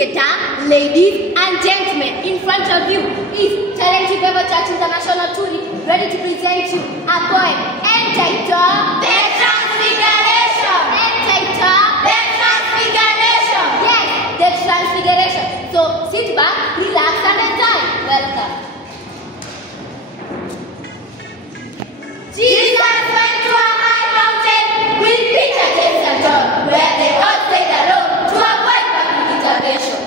Iketa, ladies and gentlemen, in front of you is Talent Bible Church International Tuli, ready to present you a poem entitled The Transfiguration. Entitled The Transfiguration. Yes, The Transfiguration. So sit back, relax and enjoy. Welcome. Jesus went to a high mountain with Peter, James and John, where they all stayed alone to avoid public intervention.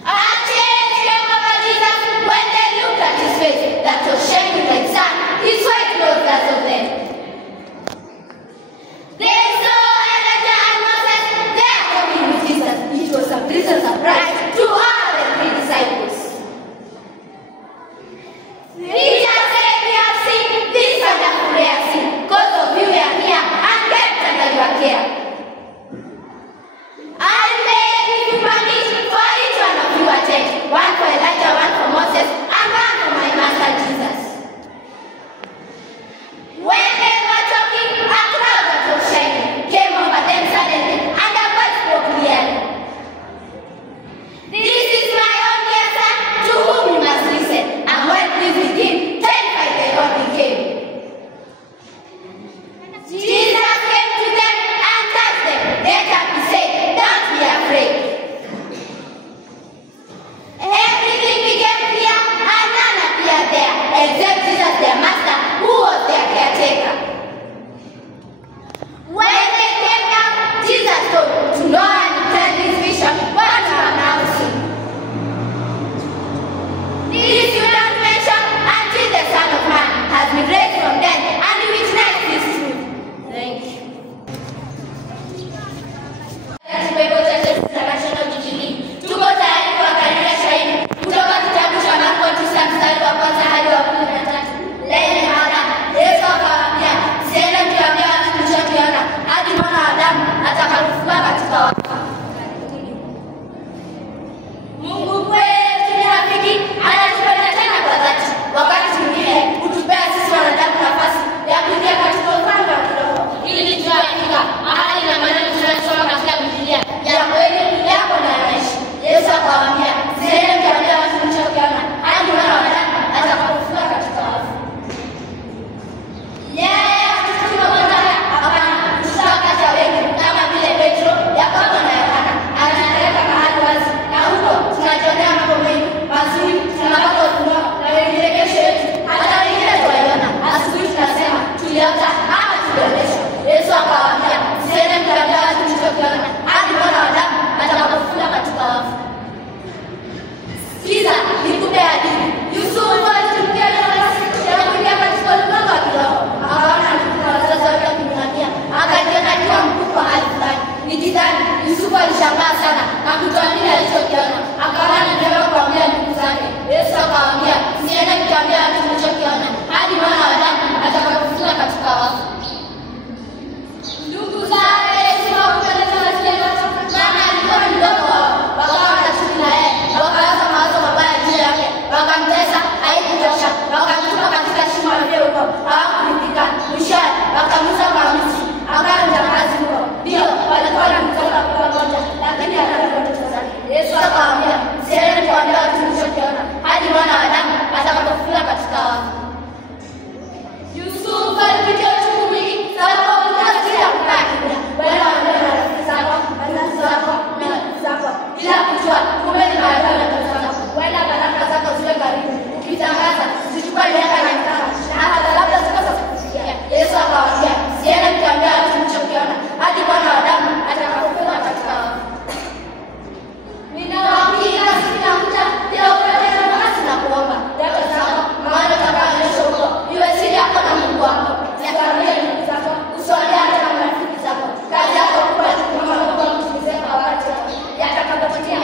A change came over Jesus when they looked at his face that was shining like sun, his white clothes as of them. They saw Elijah and Moses there talking with Jesus. It was a pleasant surprise to all the three disciples. Peter said, "We have seen this wonderful we have seen. Because of you we are here and kept under your care. I beg you permit for each one of you attend, one for Elijah, one for Moses, and one for my master Jesus." When they were talking, a crowd that was shining came over them suddenly, and a voice spoke clearly. "This is my own dear son, to whom you must listen." And when pleased with him, terrified they all became. Jesus came to them and touched them. Then he said, "Don't be afraid." Everything became clear and none appeared there except Jesus, their master, who was their caretaker. When they came down, Jesus told to no one to tell his vision what you have now seen. This you don't mention until the Son of Man has been raised from dead and you witness this truth. Thank you. Bible Church International Jubilee. Tuko tayari kuangalia shahidi kutoka kitabu cha Marko 9 mstari wa kwanza hadi wa 13. Lenye mada, Yesu akawaambia, "Msiende mkiwaambia watu mlichokiona hadi Mwana wa Adamu atakapofufuka katika wafu." Mungu kwetu ni rafiki, anatupenda tena kwa dhati. Wakati mwingine hutupea sisi wanadamu nafasi ya kuingia katika ufalme wa kiroho ili tuafika ahadi na maneno tunayosoma katika Biblia ya kweli yapo na yanaishi. Yesu akawaambia, "Msiende mkiwaambia watu mlichokiona hadi Mwana wa Adamu atakapofufuka katika wafu." Yeye hakutuma kwanza hapana, tutawakata wengi kama vile Petro, Yakobo na Yohana. Anapeleka mahali wazi na huko tunajionea mambo mengi mazuri, tunapata ufunuo na wengine kesho yetu. Hata wengine tuwaiona, asubuhi tunasema tuliota ama tulionyeshwa. Yesu akawaambia, "Msiende mkiwaambia watu mlichokiona hadi Mwana wa Adamu atakapofufuka katika wafu." Sikiza, nikupe hadithi. Yusufu alitumikia nafasi ya kuingia katika ulimwengu wa kiroho. Akaona ndugu na wazazi wake wakimng'ang'ania, akajiona akiwa mkuu kwa hali fulani. Nikidhani Yusufu alishangaa sana na kutoamini alichokiona. Akaona ni vyema kuambia ndugu zake. Yesu akawaambia, "Msiende mkiwaambia watu mlichokiona hadi Mwana wa Adamu atakapofufuka katika wafu." Ndugu zake Yesu hawakupendezwa na kile yote, maana alikuwa ni mdogo wao. Wakawa wanashuku na yeye, wakawaza mawazo mabaya juu yake, wakamtesa, haikutosha, wakamtupa katika shimo la huko. Hawakuridhika, mwishowe wakamuuza kwa Misri, akawa mjakazi huko. Ndio walikuwa wanamtaka kuwa moja, lakini akaleta watoto zake. Yesu akawaambia, "Msiende mkiwaambia watu mlichokiona hadi Mwana wa Adamu atakapofufuka katika wafu." Yusufu alipitia uchungu mwingi sababu hakujua jinsi ya kukaa kimya. Wale wanaenda na rafiki zako, wazazi wako na ndugu zako bila kujua kumbe ni maadui na ndoto zako. Wenda baraka zako ziwe karibu, ukitangaza zichukue miaka na mikaka na hata labda zikosa kufikia. Yesu akawaambia, "Msiende mkiwaambia watu mlichokiona hadi Mwana wa Adamu atakapofufuka katika wafu." Ninawaambia sina muda bila kupoteza nafasi na kuomba. Ndoto zako, maana utakayoonyeshwa huko, iwe siri yako na Mungu wako. Ziangalie ndugu zako, usiwaambie hata na marafiki zako. Kazi yako kubwa ni kumwomba Mungu amtimizie kwa wakati wake. Yatakapotimia,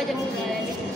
aja muda ini.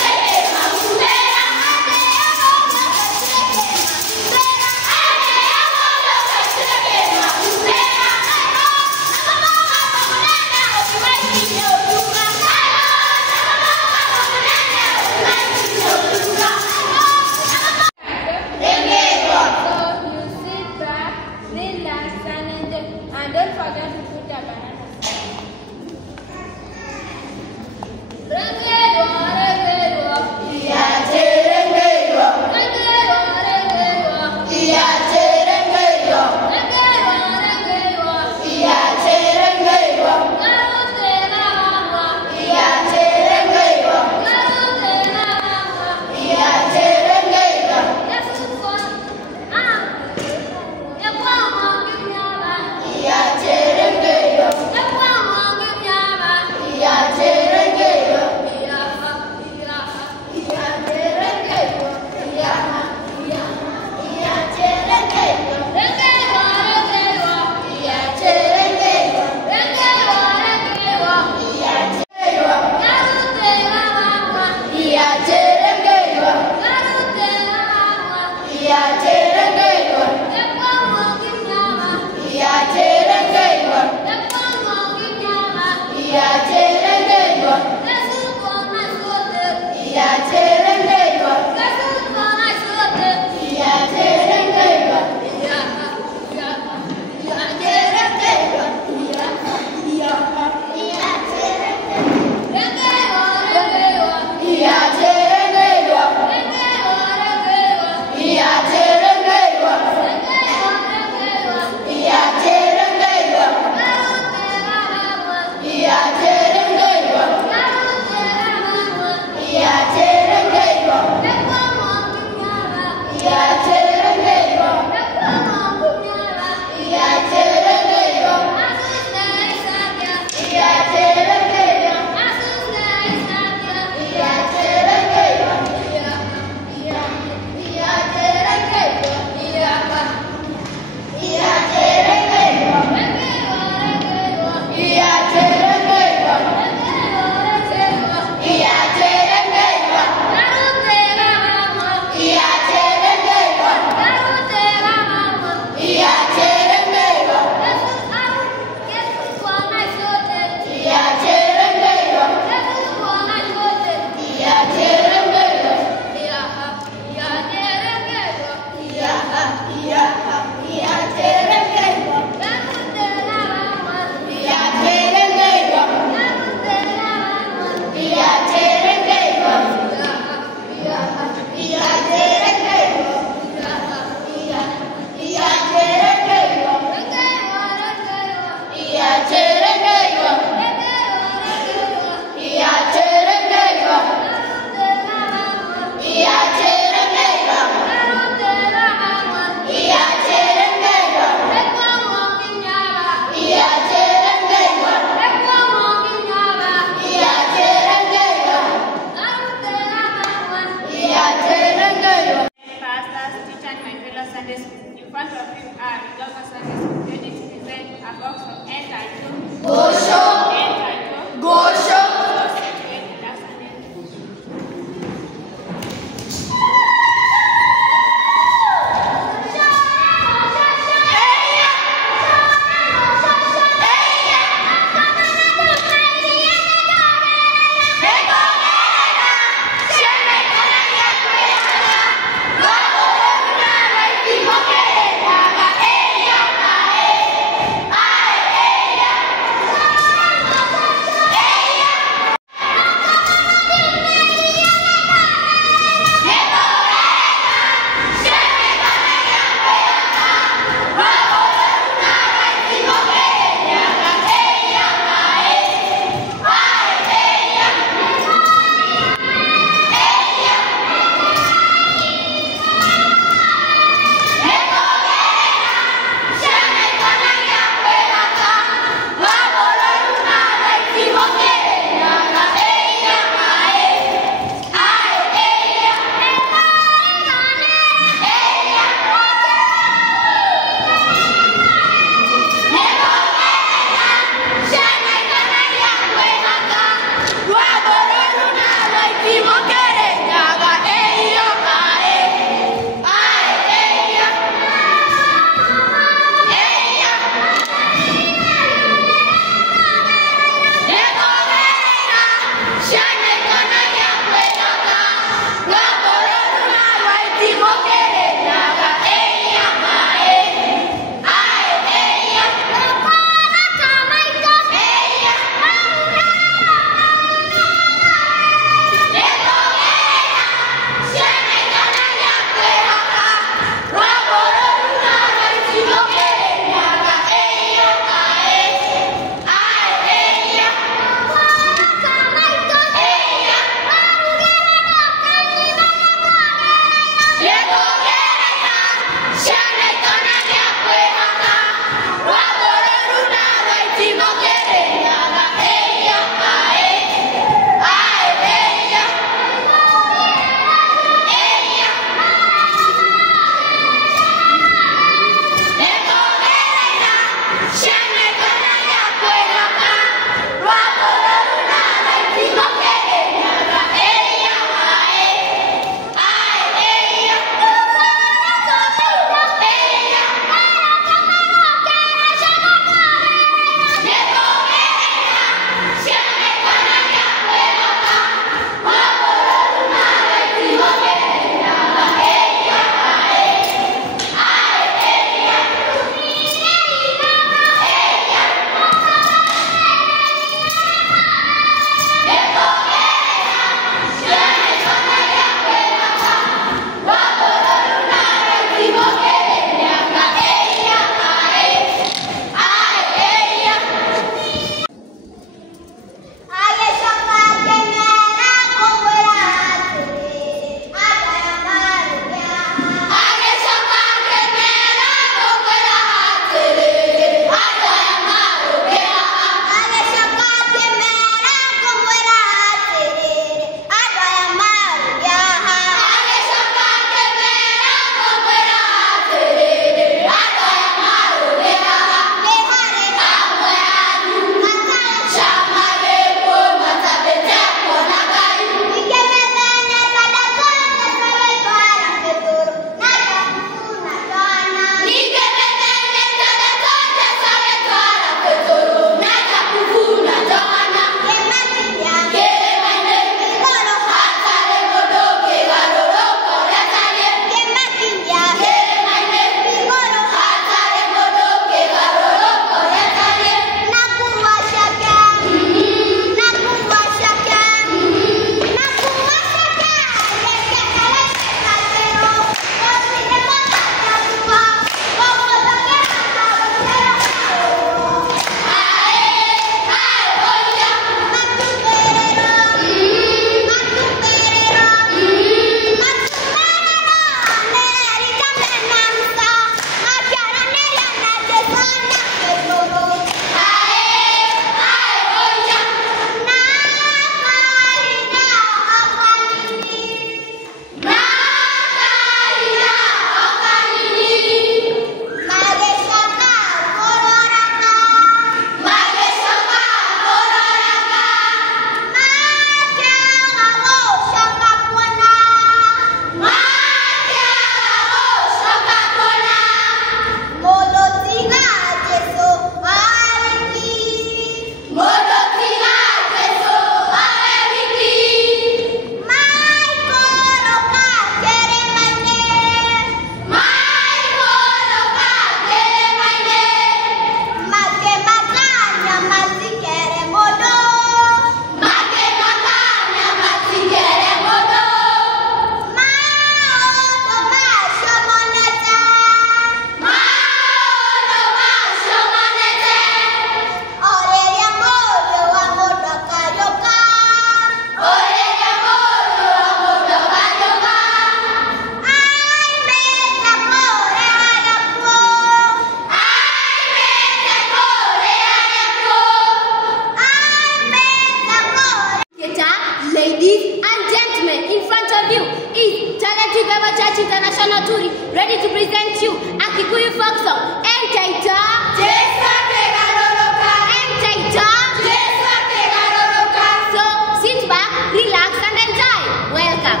Kikuyu folk song. Entaita. Jesa kegaroroka. Entaita. Jesa kegaroroka. So sit back, relax and enjoy. Welcome.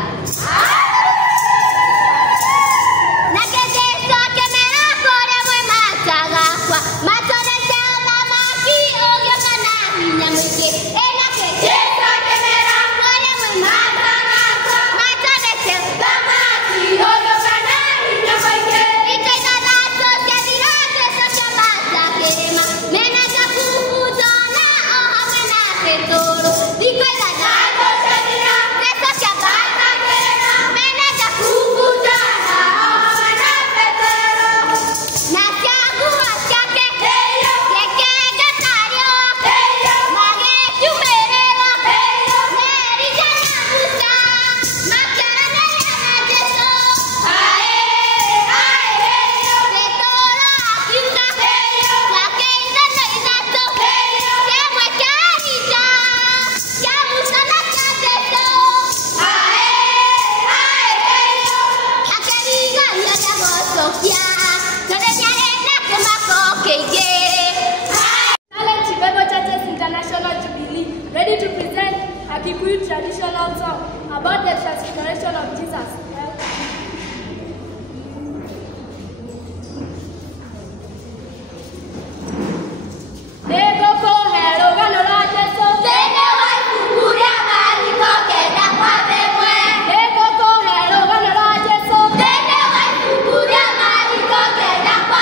Ready to present a Kikuyu traditional song about the transfiguration of Jesus. Kwa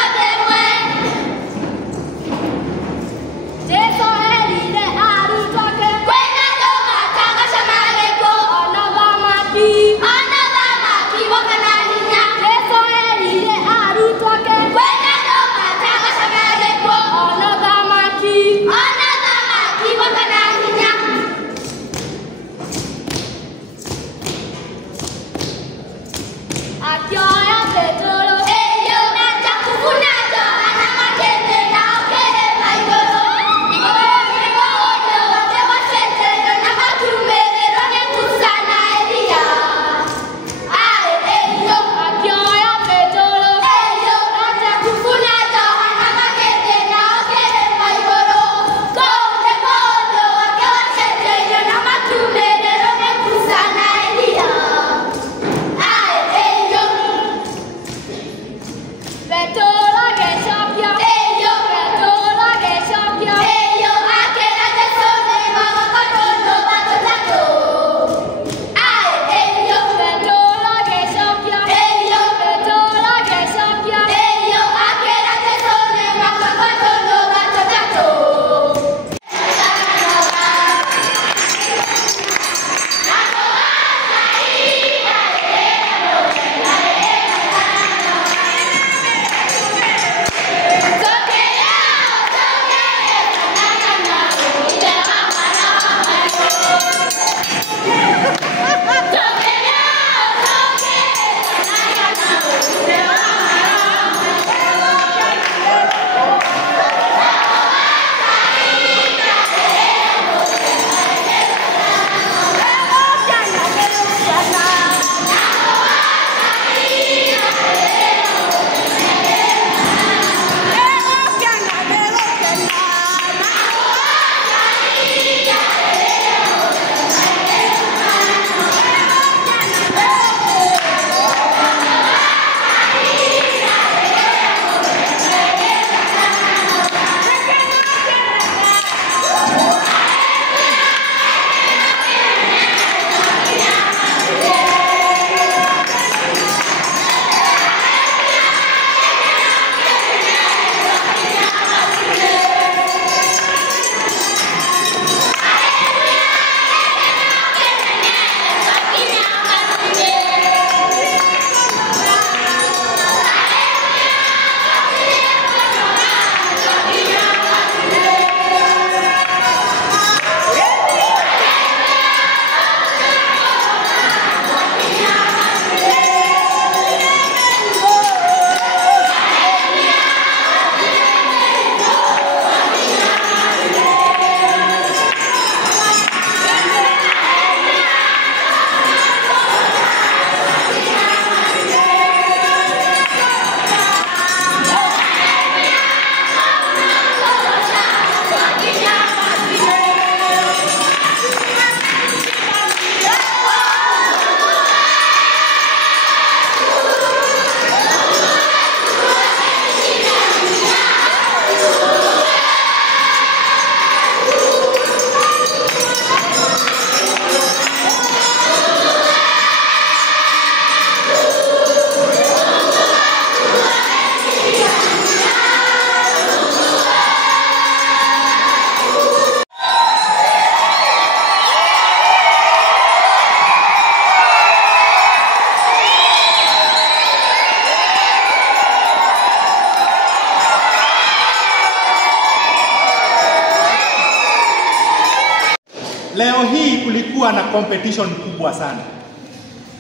leo hii kulikuwa na competition kubwa sana,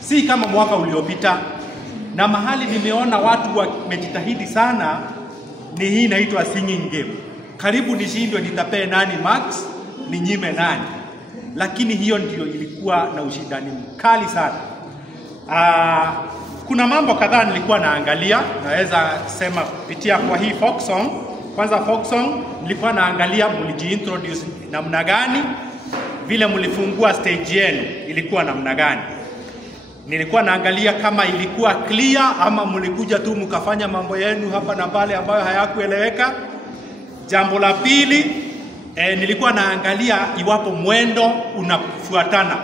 si kama mwaka uliopita, na mahali nimeona watu wamejitahidi sana ni hii inaitwa singing game. Karibu nishindwe nitapee nani max, ninyime nani, lakini hiyo ndio ilikuwa na ushindani mkali sana. Kuna mambo kadhaa nilikuwa naangalia, naweza sema kupitia kwa hii folk song. Kwanza folk song nilikuwa naangalia mlijiintroduce namna gani, vile mlifungua stage yenu ilikuwa namna gani. Nilikuwa naangalia kama ilikuwa clear ama mlikuja tu mkafanya mambo yenu hapa na pale ambayo hayakueleweka. Jambo la pili, nilikuwa naangalia iwapo mwendo unafuatana.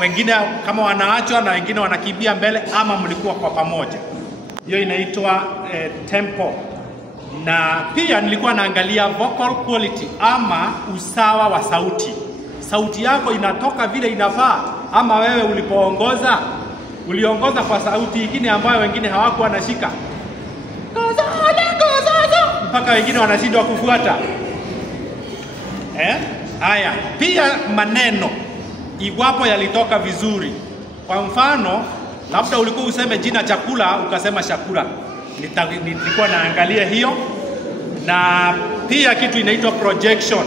Wengine kama wanaachwa na wengine wanakimbia mbele ama mlikuwa kwa pamoja. Hiyo inaitwa tempo. Na pia nilikuwa naangalia vocal quality ama usawa wa sauti. Sauti yako inatoka vile inafaa ama wewe ulipoongoza uliongoza kwa sauti nyingine ambayo wengine hawakuwa wanashika. Mpaka wengine wanashindwa kufuata. Haya, pia maneno iwapo yalitoka vizuri. Kwa mfano, labda ulikuwa useme jina chakula ukasema shakula. Nilikuwa naangalia hiyo. Na pia kitu inaitwa projection.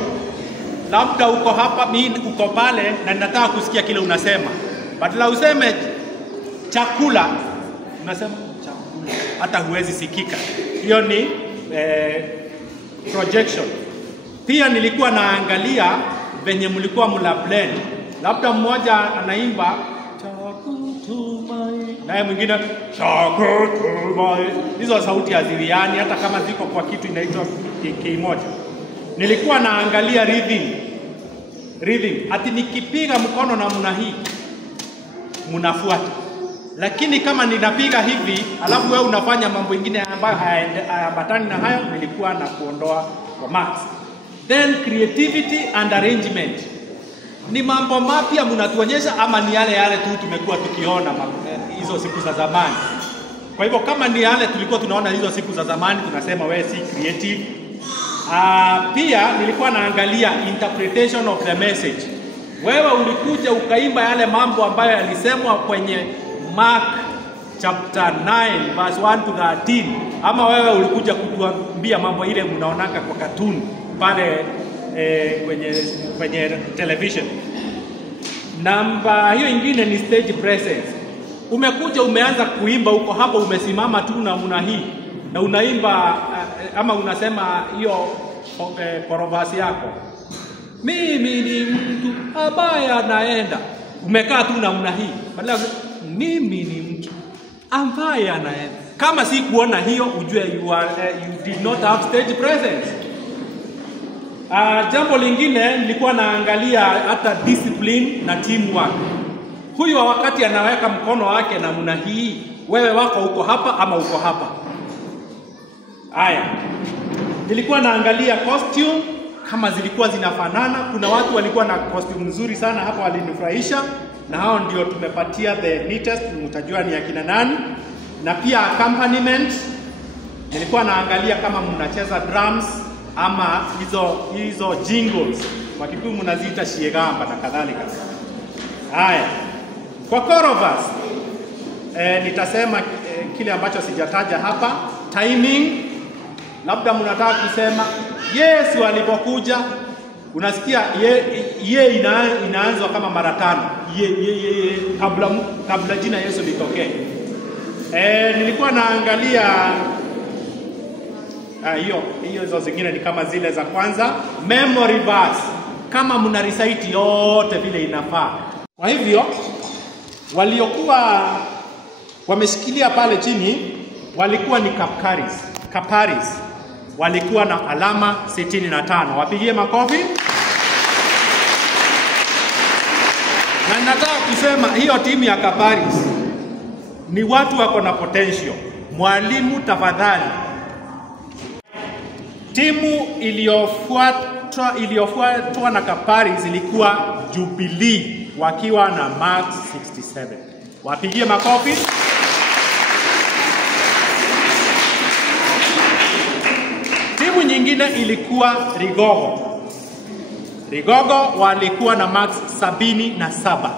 Labda uko hapa, mimi uko pale na ninataka kusikia kile unasema. Badala useme chakula, unasema chakula. Hata huwezi sikika. Hiyo ni projection. Pia nilikuwa naangalia venye mlikuwa mla blend. Labda mmoja anaimba chakutumai, naye mwingine chakutumai. Hizo sauti haziwiani hata kama ziko kwa kitu inaitwa kimoja. Nilikuwa naangalia rhythm. Ati nikipiga mkono namna hii mnafuata. Lakini kama ninapiga hivi alafu wewe unafanya mambo mengine ambayo hayaambatani na hayo, nilikuwa na kuondoa kwa marks. Then creativity and arrangement. Ni mambo mapya mnatuonyesha ama ni yale tu tumekuwa tukiona hizo siku za zamani? Kwa hivyo kama ni yale tulikuwa tunaona hizo siku za zamani, tunasema wewe si creative. Pia nilikuwa naangalia interpretation of the message. Wewe ulikuja ukaimba yale mambo ambayo yalisemwa kwenye Mark chapter 9 verse 1 to 13, ama wewe ulikuja kutuambia mambo ile mnaonaka kwa cartoon pale kwenye television. Namba hiyo ingine ni stage presence. Umekuja umeanza kuimba huko hapa, umesimama tu namna hii na unaimba ama unasema hiyo korovasi yako, mimi ni mtu ambaye anaenda. Umekaa tu namna hii, badala mimi ni mtu ambaye anaenda. Kama si kuona hiyo, ujue you did not have stage presence. Jambo lingine nilikuwa naangalia hata discipline na teamwork. Huyu wakati anaweka mkono wake namna hii, wewe wako uko hapa ama uko hapa. Haya, nilikuwa naangalia costume kama zilikuwa zinafanana. Kuna watu walikuwa na costume nzuri sana hapa, walinifurahisha, na hao ndio tumepatia the neatest, mtajua ni akina nani. Na pia accompaniment, nilikuwa naangalia kama mnacheza drums ama hizo jingles, kwa kitu mnaziita shiegamba na kadhalika. Haya, kwa chorus nitasema kile ambacho sijataja hapa. Timing, labda mnataka kusema Yesu alipokuja, unasikia ye inaanza kama mara 5 kabla jina Yesu litokee. Nilikuwa naangalia hizo zingine ni kama zile za kwanza. Memory verse, kama mna recite yote vile inafaa. Kwa hivyo waliokuwa wameshikilia pale chini walikuwa ni Kaparis. Walikuwa na alama 65. Wapigie makofi. Na nataka kusema hiyo timu ya Kaparis ni watu wako na potential. Mwalimu, tafadhali. Timu iliyofuatwa na Kaparis ilikuwa Jubilee wakiwa na marks 67. Wapigie makofi. Timu nyingine ilikuwa Rigogo Rigogo walikuwa na max 77.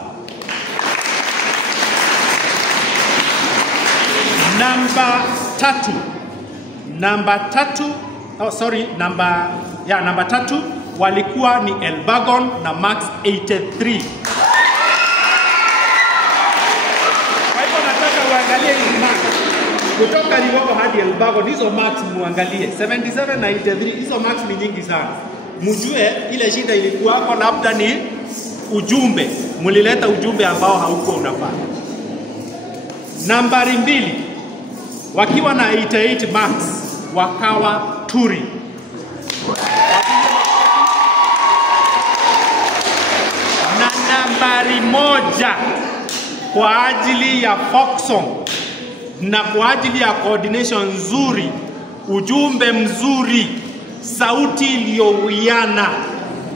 Namba tatu walikuwa ni Elbagon na max 83. Kwa hivyo nataka uangalie hizo max. Kutoka Rigogo hadi Elbagon hizo max muangalie. 77 na 83 hizo max ni nyingi sana. Mjue ile shida ilikuwa kwa labda ni ujumbe. Mulileta ujumbe ambao haukuwa unafaa. Nambari 2 wakiwa na 88 max wakawa Turi. Na nambari 1 kwa ajili ya folk song na kwa ajili ya coordination nzuri, ujumbe mzuri, sauti iliyowiana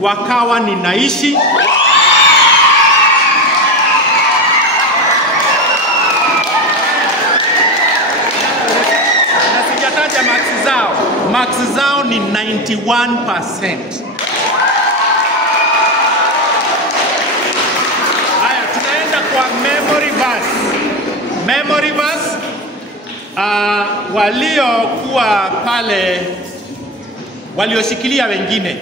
wakawa ni Naishi. Na sijataja max zao ni 91%. Haya, tunaenda kwa memory verse. Waliokuwa pale walioshikilia wengine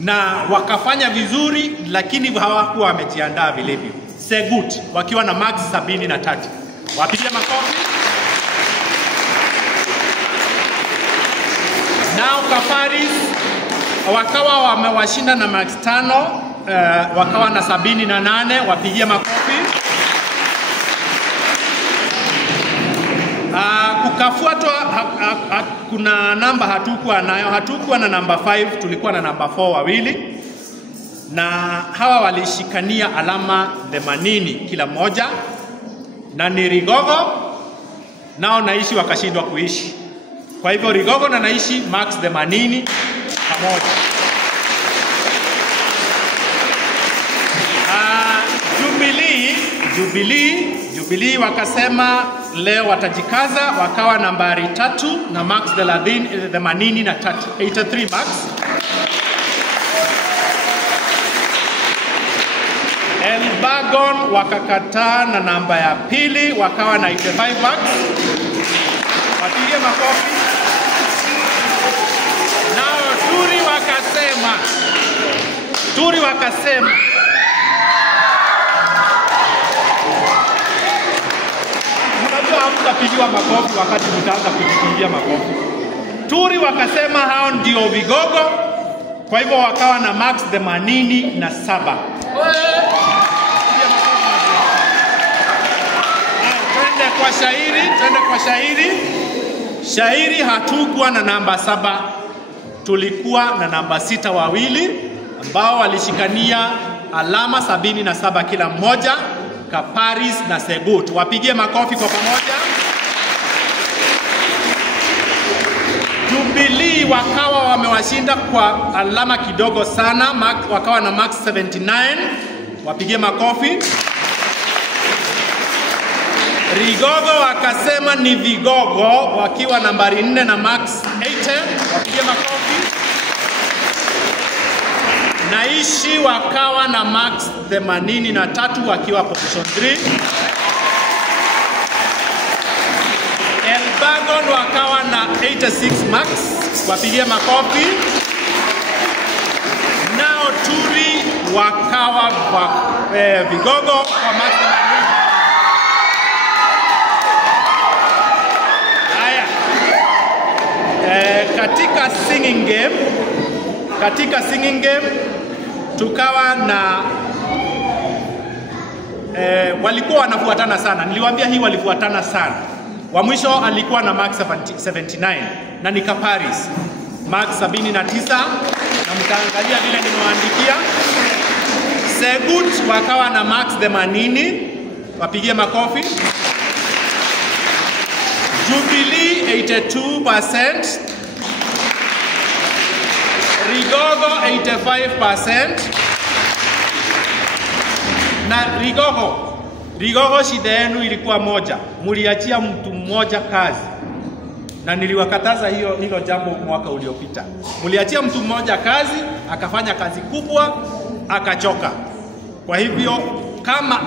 na wakafanya vizuri, lakini hawakuwa wamejiandaa vilivyo. Segut wakiwa na max 73. Wapigie makofi. Nao Kaparis wakawa wamewashinda na max 5, wakawa na 78. Wapigie makofi. Kukafuatwa kuna namba hatukuwa nayo. Hatukuwa na namba 5, tulikuwa na namba 4 wawili. Na hawa walishikania alama 80 kila moja. Na ni Rigogo nao Naishi wakashindwa kuishi. Kwa hivyo Rigogo na Naishi max 80 pamoja. Jubilee wakasema leo watajikaza, wakawa nambari 3 na max 83 max. Elbagon wakakataa na namba ya 2 wakawa na 85 max. Wapigie makofi. Nao Turi wakasema hamtapigiwa makofi wakati mtaanza kujipigia makofi. Turi wakasema hao ndio vigogo, kwa hivyo wakawa na max 87. Twende kwa shairi. Shairi hatukuwa na namba 7, tulikuwa na namba 6 wawili ambao walishikania alama 77 kila mmoja. Kaparis na Segut. Wapigie makofi kwa pamoja. Jubilee wakawa wamewashinda kwa alama kidogo sana, wakawa na max 79. Wapigie makofi. Rigogo wakasema ni vigogo wakiwa nambari 4 na max 80. Wapigie makofi. Naishi wakawa na max 83 wakiwa position 3. Elbagon wakawa na 86 max. Wapigie makofi. Nao Turi wakawa vigogo kwa max 80. Haya. Katika singing game tukawa na walikuwa wanafuatana sana. Niliwaambia hii walifuatana sana. Wa mwisho alikuwa na max 79 na ni Kaparis max 79, na mtaangalia vile nimewaandikia. Segut wakawa na max 80. Wapigie makofi. Jubilee 82%. Rigogo 85%. Na Rigogo shida yenu ilikuwa moja. Muliachia mtu mmoja kazi. na niliwakataza hilo jambo mwaka uliopita. Mliachia mtu mmoja kazi, akafanya kazi kubwa, akachoka. Kwa hivyo kama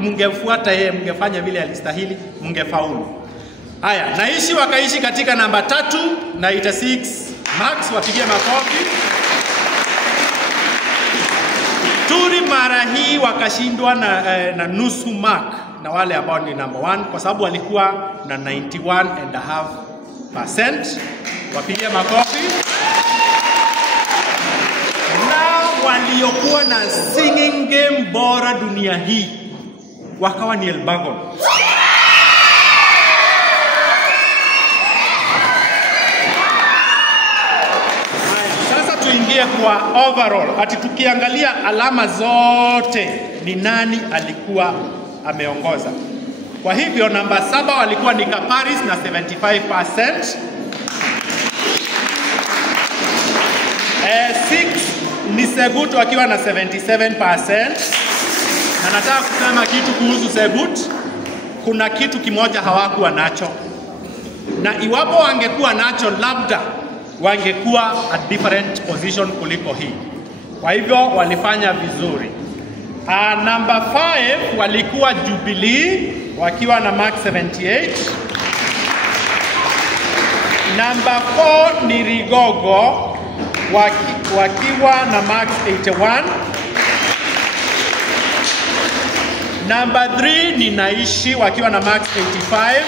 mngefuata yeye, mngefanya vile alistahili, mngefaulu. Haya, Naishi wakaishi katika namba 3 na 86 marks, wapigie makofi. Turi mara hii wakashindwa na nusu mark na wale ambao ni number 1 kwa sababu walikuwa na 91.5%. Wapigie makofi. Na waliokuwa na singing game bora dunia hii wakawa ni Elbagon. Sasa tuingie kwa overall. Ati tukiangalia alama zote ni nani alikuwa ameongoza. Kwa hivyo namba 7 walikuwa ni Kaparis na 75%. 6 ni Segut wakiwa na 77%. Na nataka kusema kitu kuhusu Segut. Kuna kitu kimoja hawakuwa nacho. Na iwapo wangekuwa nacho, labda wangekuwa a different position kuliko hii. Kwa hivyo walifanya vizuri. Number 5 walikuwa Jubilee wakiwa na mark 78. Number 4 ni Rigogo wakiwa na mark 81. Number 3 ni Naishi wakiwa na mark 85.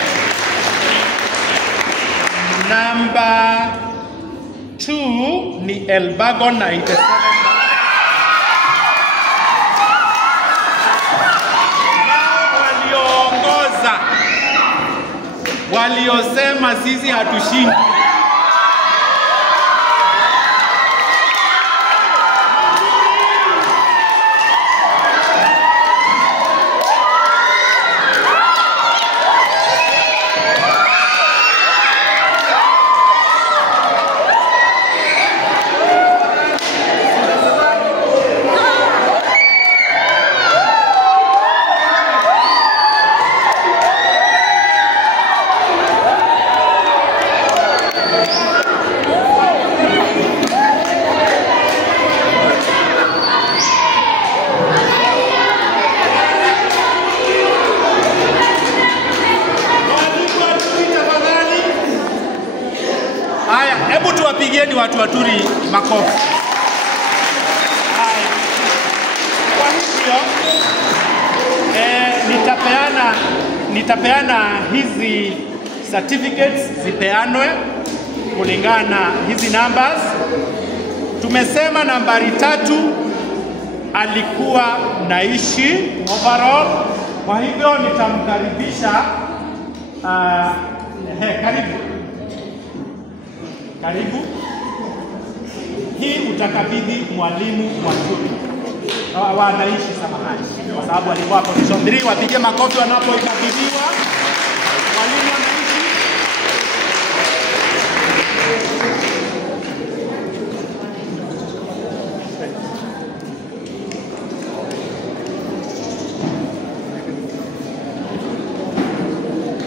Number 2 ni Elbagon na 87. Waliosema sisi hatushindi. Hebu tuwapigieni watu wa Turi makofi. Kwa hivyo nitapeana hizi certificates zipeanwe kulingana na hizi numbers. Tumesema nambari 3 alikuwa Naishi overall. Kwa hivyo nitamkaribisha karibu. Hii utakabidhi mwalimu wa Turi. Wa Naishi, samahani. Kwa sababu alikuwa position 3, wapige makofi wanapoikabidhiwa.